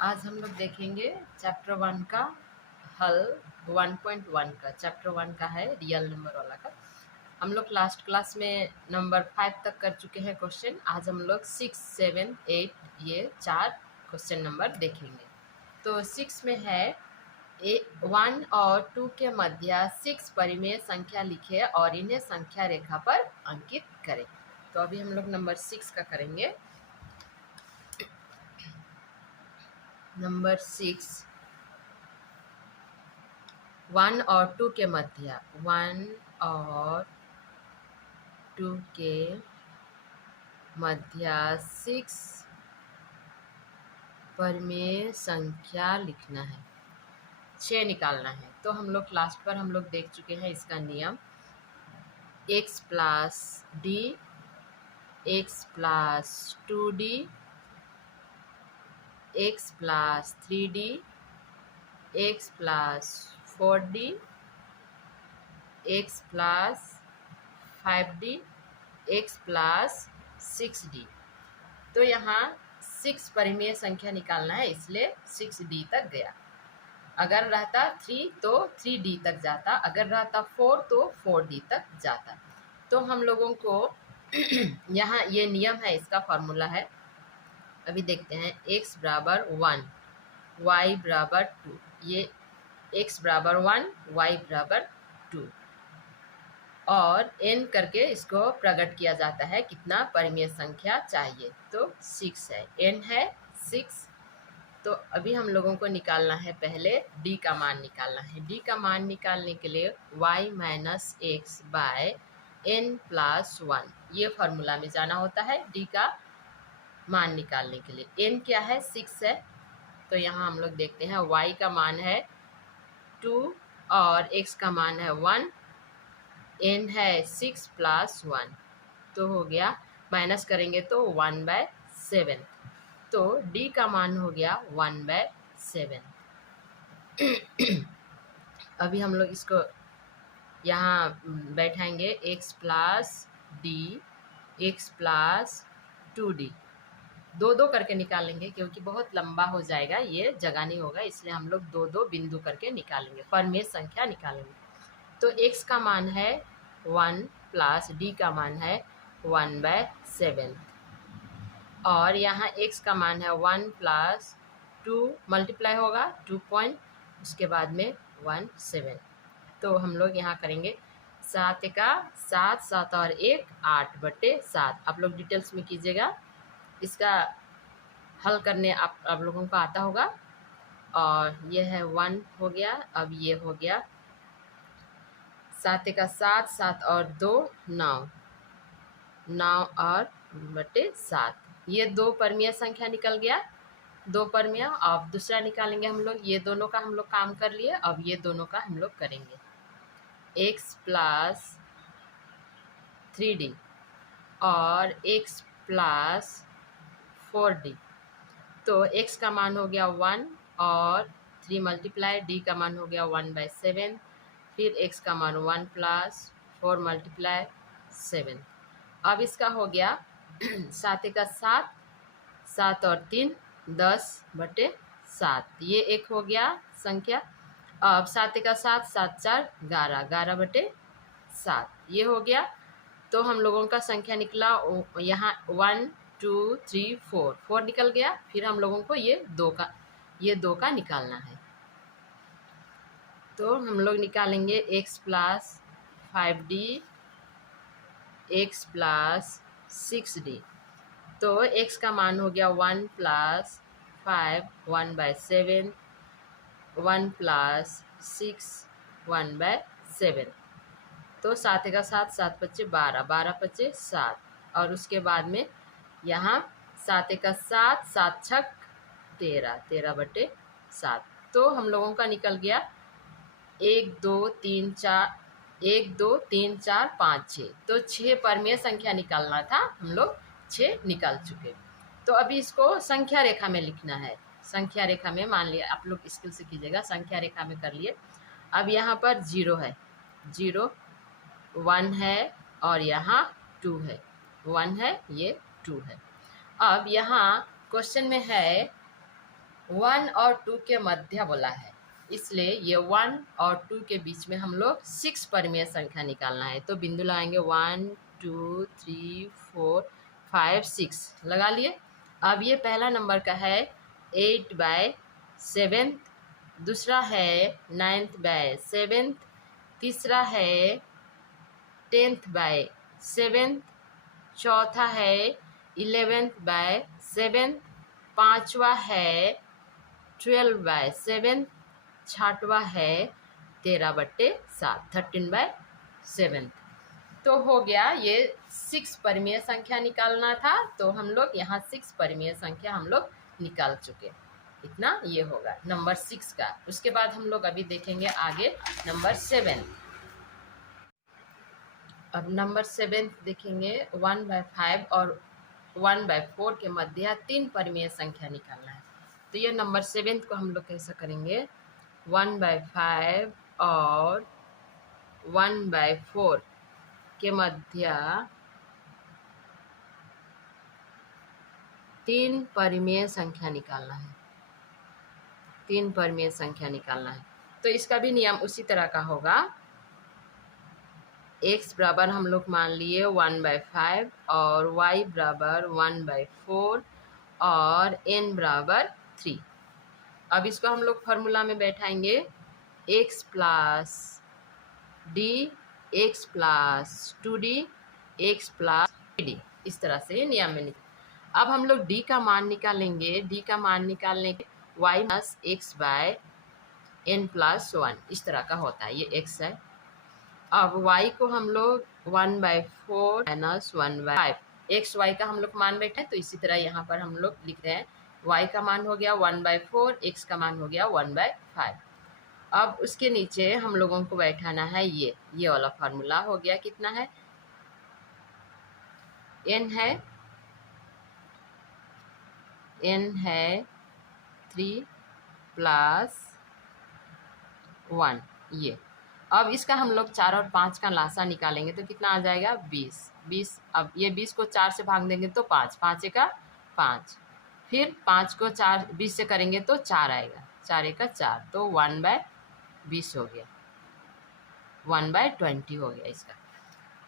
आज हम लोग देखेंगे चैप्टर 1 का हल 1.1 का। चैप्टर 1 का है रियल नंबर वाला का। हम लोग लास्ट क्लास में नंबर 5 तक कर चुके हैं क्वेश्चन। आज हम लोग 6, 7, 8 ये 4 क्वेश्चन नंबर देखेंगे। तो 6 में है 1 और 2 के मध्य 6 परिमेय संख्या लिखे और इन्हें संख्या रेखा पर अंकित करें। तो अभी हम लोग नंबर 6 का करेंगे। नंबर 6 1 और 2 के मध्य 1 और 2 के मध्य 6 परिमेय संख्या लिखना है, 6 निकालना है। तो हम लोग लास्ट पर हम लोग देख चुके हैं इसका नियम। x plus D, x plus 2d, x plus 3d, x plus 4d, x plus 5d, x plus 6d। तो यहाँ 6 परिमेय संख्या निकालना है, इसलिए 6d तक गया। अगर रहता 3 तो 3d तक जाता, अगर रहता 4 तो 4d तक जाता। तो हम लोगों को यहाँ ये नियम है, इसका फॉर्मूला है। अभी देखते हैं। x बराबर 1, y बराबर 2, ये x बराबर 1, y बराबर 2 और n करके इसको प्रकट किया जाता है कितना परिमेय संख्या चाहिए। तो 6 है, n है 6। तो अभी हम लोगों को निकालना है, पहले d का मान निकालना है। d का मान निकालने के लिए y minus x by n plus 1 ये फॉर्मूला में जाना होता है d का मान निकालने के लिए। n क्या है? 6 है। तो यहाँ हम लोग देखते हैं y का मान है 2 और x का मान है 1, n है 6 प्लस 1, तो हो गया, माइनस करेंगे तो 1/7। तो d का मान हो गया 1/7। अभी हम लोग इसको यहाँ बैठाएंगे, x plus D, x plus 2d, दो दो करके निकालेंगे क्योंकि बहुत लंबा हो जाएगा, ये जगह नहीं होगा, इसलिए हम लोग दो दो बिंदु करके निकालेंगे, परिमेय संख्या निकालेंगे। तो x का मान है 1 प्लस d का मान है 1/7 और यहाँ x का मान है 1 प्लस 2 मल्टीप्लाई होगा 2 पॉइंट, उसके बाद में 17। तो हम लोग यहाँ करेंगे 7 का 7, 7 और 1 8/7। आप लोग डिटेल्स में कीजिएगा, इसका हल करने आप लोगों को आता होगा। और ये है 1 हो गया। अब ये हो गया 7 का 7, 7 और 2 9, 9 और बटे 7, ये 2 परिमेय संख्या निकल गया, 2 परिमेय। अब दूसरा निकालेंगे हम लोग, ये दोनों का हम लोग काम कर लिए, अब ये दोनों का हम लोग करेंगे। x प्लस 3d और x प्लस 4d। तो x का मान हो गया 1 और 3 मल्टीप्लाई, d का मान हो गया 1/7, फिर x का मान 1 प्लस 4 मल्टीप्लाई 7। अब इसका हो गया 7 का 7, 7 और 3 10/7, ये एक हो गया संख्या। अब 7 का 7, 7 4 11, 11/7, ये हो गया। तो हम लोगों का संख्या निकला यहाँ 1 2 3 4, 4 निकल गया। फिर हम लोगों को ये 2 का निकालना है। तो हम लोग निकालेंगे x plus 5d, x plus 6d। तो x का मान हो गया 1 प्लस 5 1/7, 1 प्लस 6 1/7। तो 7 का 7, 7 पच्चे 12, 12 पच्चे 7 और उसके बाद में यहाँ 7 का 7, 7 छक 13, 13/7। तो हम लोगों का निकल गया 1 2 3 4, 1 2 3 4 5 6। तो 6 परिमेय संख्या निकालना था, हम लोग 6 निकाल चुके। तो अभी इसको संख्या रेखा में लिखना है। संख्या रेखा में मान लिया, आप लोग स्किल से कीजिएगा, संख्या रेखा में कर लिए। अब यहाँ पर 0 है, 0 1 है और यहाँ 2 है, 1 है, ये 2 है। अब यहाँ क्वेश्चन में है 1 और 2 के मध्य बोला है, इसलिए ये 1 और 2 के बीच में हम लोग 6 परिमेय संख्या निकालना है। तो बिंदु लगाएंगे 1 2 3 4 5 6 लगा लिए। अब ये पहला नंबर का है 8/7, दूसरा है 9/7, तीसरा है 10/7, चौथा है 11/7, पांचवा है 12/7, छठवा है 13/7, 13/7। तो हो गया, ये 6 परिमेय संख्या निकालना था, तो हम लोग यहाँ 6 परिमेय संख्या हम लोग निकाल चुके। इतना ये होगा नंबर 6 का। उसके बाद हम लोग अभी देखेंगे आगे नंबर 7। अब नंबर 7 देखेंगे 1/5 और 1/4 के मध्य 3 परिमेय संख्या निकालना है। तो ये नंबर 7 को हम लोग कैसा करेंगे, 1/5 और 1/4 के मध्य 3 परिमेय संख्या निकालना है। 3 परिमेय संख्या निकालना है। तो इसका भी नियम उसी तरह का होगा। x बराबर हम लोग मान लिए 1/5 और y बराबर 1/4 और n बराबर 3। अब इसको हम लोग फॉर्मूला में बैठाएंगे, x plus D, x plus 2d, x plus 3d, इस तरह से नियम में अब हम लोग d का मान निकालेंगे। d का मान निकालने के y plus x by n plus 1, इस तरह का होता है। ये x है। अब y को हम लोग 1/4 माइनस 1/5, एक्स वाई का हम लोग मान बैठे, तो इसी तरह यहाँ पर हम लोग लिख रहे हैं y का मान हो गया 1/4, x का मान हो गया 1/5। अब उसके नीचे हम लोगों को बैठाना है ये वाला फार्मूला हो गया। कितना है, n है 3 प्लस 1 ये। अब इसका हम लोग 4 और 5 का लासा निकालेंगे तो कितना आ जाएगा 20। अब ये 20 को 4 से भाग देंगे तो 5, 5 का 5, फिर 5 को 4 20 से करेंगे तो 4 आएगा, 4 का 4, तो 1/20 हो गया, 1/20 हो गया इसका।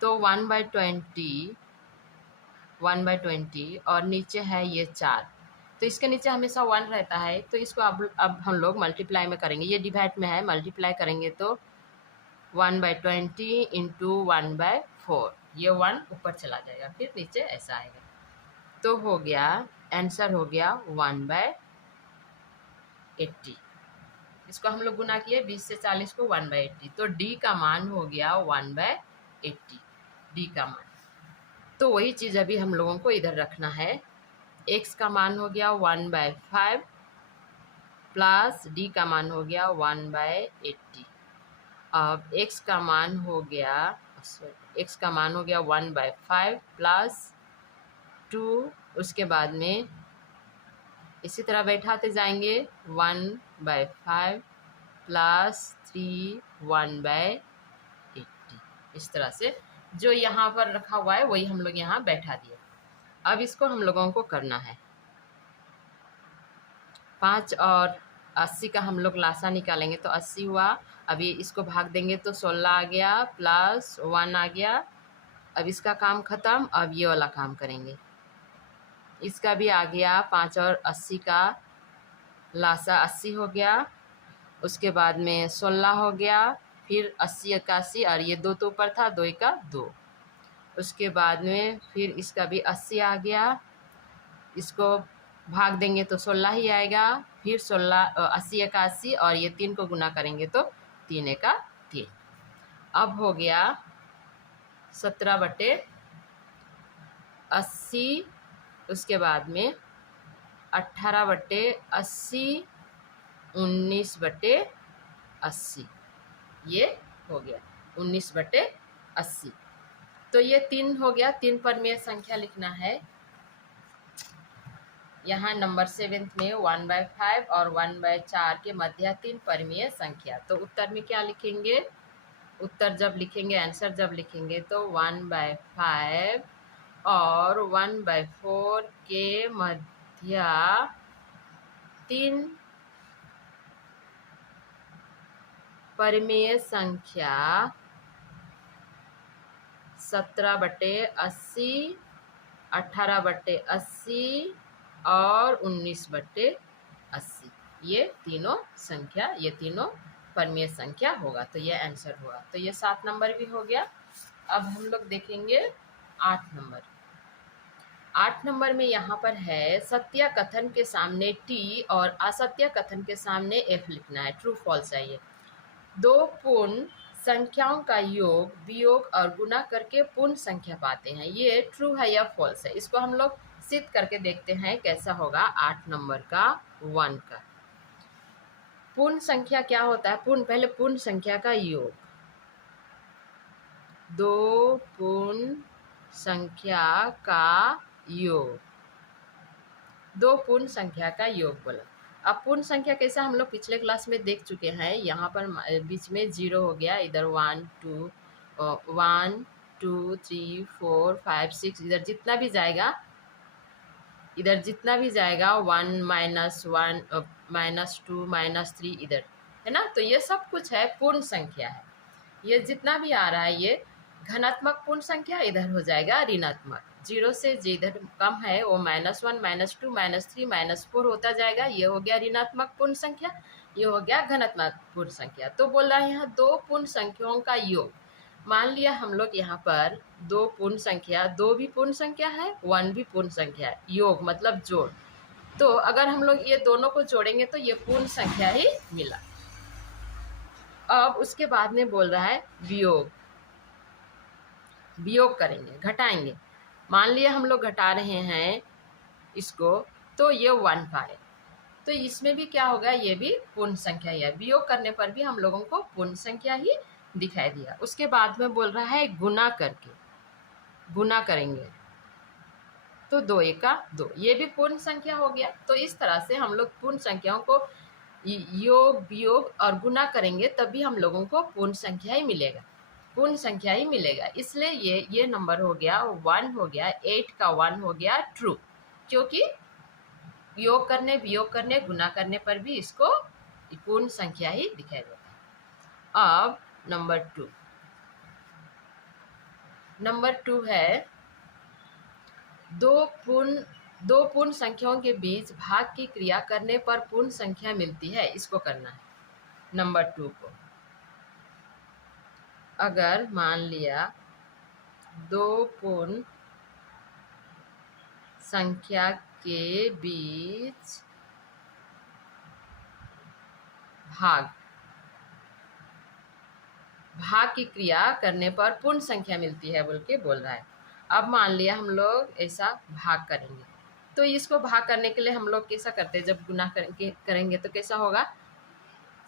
तो 1/20 और नीचे है ये 4, तो इसके नीचे हमेशा 1 रहता है, तो इसको अब हम लोग मल्टीप्लाई में करेंगे। ये डिवाइड में है, मल्टीप्लाई करेंगे तो 1/20 इंटू 1/4, ये 1 ऊपर चला जाएगा, फिर नीचे ऐसा आएगा। तो हो गया, आंसर हो गया 1/80। इसको हम लोग गुना किए 20 से 40 को 1/80, तो d का मान हो गया 1/80, d का मान। तो वही चीज़ अभी हम लोगों को इधर रखना है। x का मान हो गया 1/5 प्लस d का मान हो गया 1/80। अब x का मान हो गया 1/5 प्लस 2, उसके बाद में इसी तरह बैठाते जाएंगे 1/5 प्लस 3 1/80, इस तरह से जो यहाँ पर रखा हुआ है वही हम लोग यहाँ बैठा दिए। अब इसको हम लोगों को करना है, 5 और 80 का हम लोग लासा निकालेंगे तो 80 हुआ। अभी इसको भाग देंगे तो 16 आ गया प्लस 1 आ गया। अब इसका काम ख़त्म। अब ये वाला काम करेंगे, इसका भी आ गया 5 और 80 का लासा 80 हो गया, उसके बाद में 16 हो गया, फिर 80 81 और ये 2 तो ऊपर था, 2 का 2, उसके बाद में फिर इसका भी 80 आ गया, इसको भाग देंगे तो 16 ही आएगा, फिर 16 80 81 और ये 3 को गुना करेंगे तो 3 का 3। अब हो गया 17/80, उसके बाद में 18/80, 19/80, ये हो गया 19/80। तो ये 3 हो गया, 3 परिमेय संख्या लिखना है। यहाँ नंबर 7 में 1/5 और 1/4 के मध्य 3 परिमेय संख्या। तो उत्तर में क्या लिखेंगे, उत्तर जब लिखेंगे, आंसर जब लिखेंगे तो 1/5 और 1/4 के मध्य 3 परिमेय संख्या 17/80, 18/80 और 19/80, ये तीनों परिमेय संख्या होगा। तो ये आंसर हुआ। तो ये 7 नंबर भी हो गया। अब हम लोग देखेंगे 8 नंबर। 8 नंबर में यहाँ पर है सत्य कथन के सामने टी और असत्य कथन के सामने एफ लिखना है। ट्रू फॉल्स है ये। दो पूर्ण संख्याओं का योग, वियोग और गुना करके पूर्ण संख्या पाते हैं। ये ट्रू है या फॉल्स है, इसको हम लोग सिद्ध करके देखते हैं कैसा होगा। 8 नंबर का 1 का पूर्ण संख्या क्या होता है? पहले पूर्ण संख्या का योग, दो पूर्ण संख्या का योग, दो पूर्ण संख्या का योग बोला। अब पूर्ण संख्या कैसा हम लोग पिछले क्लास में देख चुके हैं। यहाँ पर बीच में 0 हो गया, इधर 1 2 1 2 3 4 5 6, इधर जितना भी जाएगा 1 -1 -2 -3 इधर है ना। तो ये सब कुछ है पूर्ण संख्या है। ये जितना भी आ रहा है ये धनात्मक पूर्ण संख्या, इधर हो जाएगा ऋणात्मक। 0 से जिधर कम है वो -1 -2 -3 -4 होता जाएगा। ये हो गया ऋणात्मक पूर्ण संख्या, ये हो गया धनात्मक पूर्ण संख्या। तो बोल रहा है यहाँ दो पूर्ण संख्याओं का योग। मान लिया हम लोग यहाँ पर दो पूर्ण संख्या, 2 भी पूर्ण संख्या है, 1 भी पूर्ण संख्या है। योग मतलब जोड़। तो अगर हम लोग ये दोनों को जोड़ेंगे तो ये पूर्ण संख्या ही मिला। अब उसके बाद में बोल रहा है वियोग। वियोग करेंगे, घटाएंगे। मान लिया हम लोग घटा रहे हैं इसको, तो ये 1 पाए, तो इसमें भी क्या होगा, ये भी पूर्ण संख्या है। वियोग करने पर भी हम लोगों को पूर्ण संख्या ही दिखाई दिया। उसके बाद में बोल रहा है गुना करके, गुना करेंगे तो 2 एका 2, ये भी पूर्ण संख्या हो गया। तो इस तरह से हम लोग पूर्ण संख्याओं को योग, वियोग और गुना करेंगे तभी हम लोगों को पूर्ण संख्या ही मिलेगा, पूर्ण संख्या ही मिलेगा। इसलिए ये नंबर हो गया 1 हो गया, 8 का 1 हो गया ट्रू, क्योंकि योग करने, वियोग करने, गुना करने पर भी इसको पूर्ण संख्या ही दिखाई देता है। अब नंबर 2 है दो पूर्ण संख्याओं के बीच भाग की क्रिया करने पर पूर्ण संख्या मिलती है। इसको करना है नंबर 2 को। अगर मान लिया दो पूर्ण संख्या के बीच भाग की क्रिया करने पर पूर्ण संख्या मिलती है बोल रहा है। अब मान लिया हम लोग ऐसा भाग करेंगे, तो इसको भाग करने के लिए हम लोग कैसा करते हैं, जब गुना करेंगे तो कैसा होगा,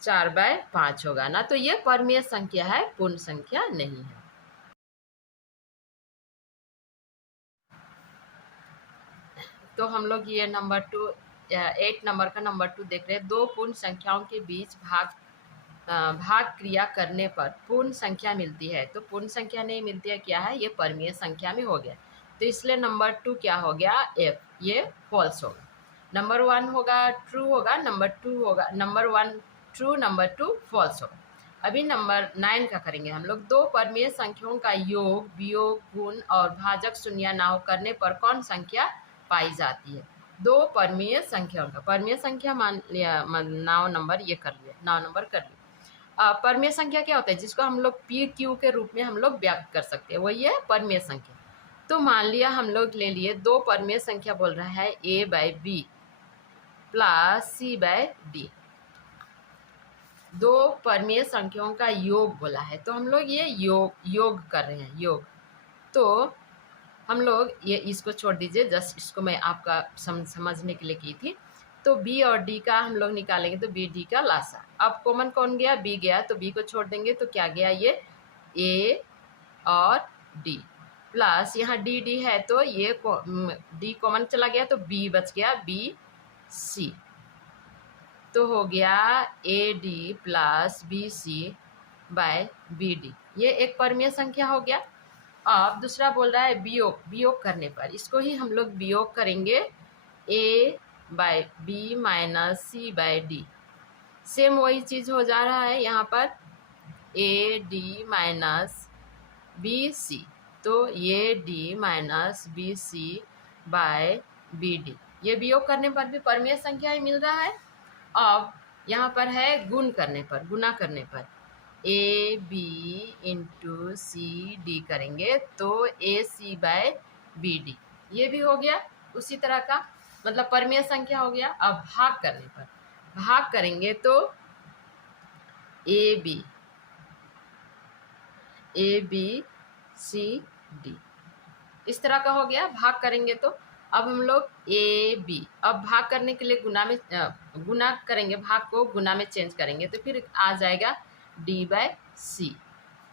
4/5 होगा ना। तो ये परिमेय संख्या है, पूर्ण संख्या नहीं है। तो हम लोग ये नंबर 2, 8 नंबर का नंबर 2 देख रहे हैं। दो पूर्ण संख्याओं के बीच भाग क्रिया करने पर पूर्ण संख्या मिलती है। तो पूर्ण संख्या नहीं मिलती है, क्या है, ये परिमेय संख्या में हो गया। तो इसलिए नंबर 2 क्या हो गया, एफ, ये फॉल्स होगा। नंबर 1 होगा ट्रू होगा, नंबर 2 होगा, नंबर 1 ट्रू, नंबर 2 फॉल्स होगा। अभी नंबर 9 का करेंगे हम लोग। दो परिमेय संख्याओं का योग, वियोग, गुण और भाजक शून्य नाव करने पर कौन संख्या पाई जाती है। दो परिमेय संख्याओं का, परिमेय संख्या मान लिया, 9 नंबर ये कर लिया, 9 नंबर कर लिया। परिमेय संख्या क्या होता है, जिसको हम लोग पी क्यू के रूप में हम लोग व्यक्त कर सकते हैं, वही है परिमेय संख्या। तो मान लिया हम लोग ले लिए दो परिमेय संख्या, बोल रहा है a/b प्लस c/d, दो परिमेय संख्याओं का योग बोला है। तो हम लोग ये योग कर रहे हैं, योग। तो हम लोग ये इसको छोड़ दीजिए, जस्ट इसको मैं आपका समझने के लिए की थी। तो b और d का हम लोग निकालेंगे, तो b d का लासा। अब कॉमन कौन गया, b गया, तो b को छोड़ देंगे तो क्या गया, ये a और d प्लस यहाँ d d है तो ये d कॉमन चला गया तो b बच गया, b c। तो हो गया ad प्लस bc/bd, ये एक परिमेय संख्या हो गया। अब दूसरा बोल रहा है वियोग, वियोग करने पर, इसको ही हम लोग वियोग करेंगे a/b माइनस c/d। सेम वही चीज़ हो जा रहा है यहाँ पर। A D minus B C, तो ये D minus B C by B D, ये वियोग करने पर भी परमेय संख्या ही मिल रहा है। अब यहाँ पर है गुण करने पर, गुना करने पर A B into C D करेंगे तो A C by B D, ये भी हो गया उसी तरह का, मतलब परमेय संख्या हो गया। अब भाग करने पर, भाग करेंगे तो ए बी सी डी, इस तरह का हो गया। भाग करेंगे तो अब हम लोग ए बी, अब भाग करने के लिए गुना करेंगे, भाग को गुना में चेंज करेंगे तो फिर आ जाएगा डी बाय सी,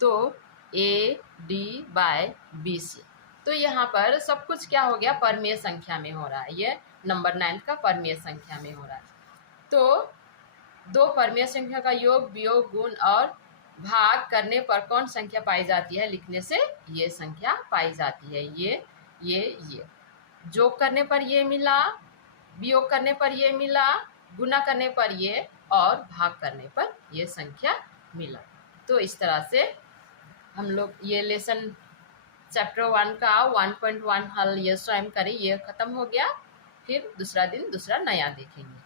तो A D by B C. तो यहाँ पर सब कुछ क्या हो गया, परमेय संख्या में हो रहा है, ये नंबर 9 का परमेय संख्या में हो रहा है। तो दो परमेय संख्या का योग, वियोग, गुण और भाग करने पर कौन संख्या पाई जाती है, लिखने से ये संख्या पाई जाती है। ये जोग करने पर ये मिला, वियोग करने पर ये मिला, गुना करने पर ये, और भाग करने पर ये संख्या मिला। तो इस तरह से हम लोग ये लेसन चैप्टर 1 का 1.1 हल ये स्वयं करें, ये खत्म हो गया। फिर दूसरा दिन दूसरा नया देखेंगे।